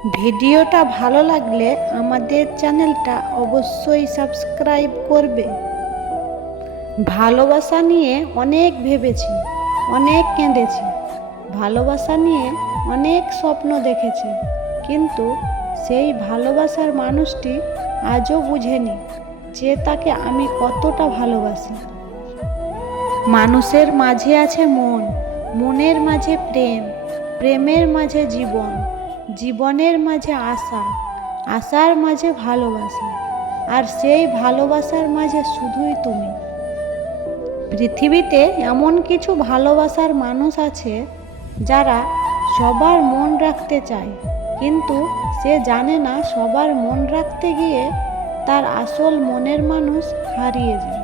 ভিডিওটা ভালো লাগলে আমাদের চ্যানেলটা অবশ্যই সাবস্ক্রাইব করবে। ভালোবাসা নিয়ে অনেক ভেবেছি, অনেক কেঁদেছি, ভালোবাসা নিয়ে অনেক স্বপ্ন দেখেছি, কিন্তু সেই ভালোবাসার মানুষটি আজও বুঝেনি যে তাকে আমি কতটা ভালোবাসি। মানুষের মাঝে আছে মন, মনের মাঝে প্রেম, প্রেমের মাঝে জীবন, জীবনের মাঝে আশা, আশার মাঝে ভালোবাসা, আর সেই ভালোবাসার মাঝে শুধুই তুমি। পৃথিবীতে এমন কিছু ভালোবাসার মানুষ আছে যারা সবার মন রাখতে চায়, কিন্তু সে জানে না সবার মন রাখতে গিয়ে তার আসল মনের মানুষ হারিয়ে যায়।